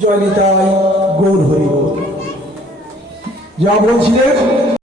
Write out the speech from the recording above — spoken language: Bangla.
জয় নিতাই গৌর হরি। যা বলছিলেন